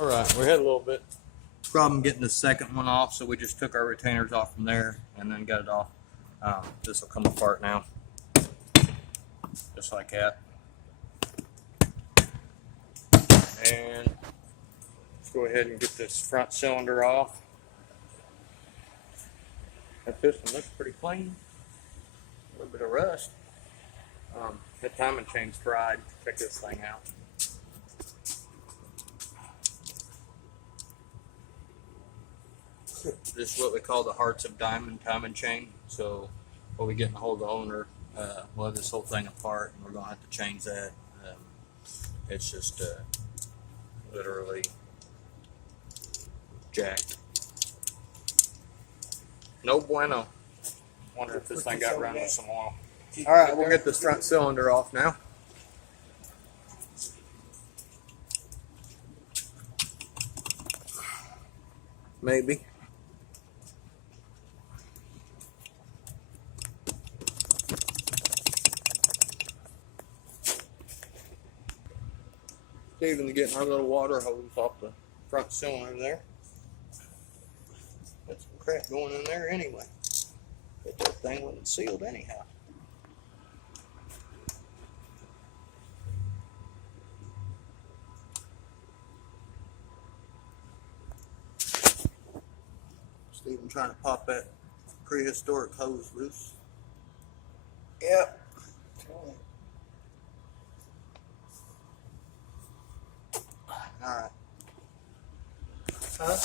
All right, we had a little bit problem getting the second one off, so we just took our retainers off from there and then got it off. This will come apart now, just like that. And let's go ahead and get this front cylinder off. This one looks pretty clean. A little bit of rust. That timing chain's fried. Check this thing out. This is what we call the Hearts of Diamond timing chain. So when we get in a hold of the owner, we'll have this whole thing apart, and we're going to have to change that. It's just literally jacked. No bueno. Wonder if this thing got run with some oil. All right, we'll get this front cylinder off now. Maybe. Even getting our little water hose off the front cylinder there. Got some crap going in there anyway. But that thing wasn't sealed anyhow. Stephen trying to pop that prehistoric hose loose. Yep. All right. Huh?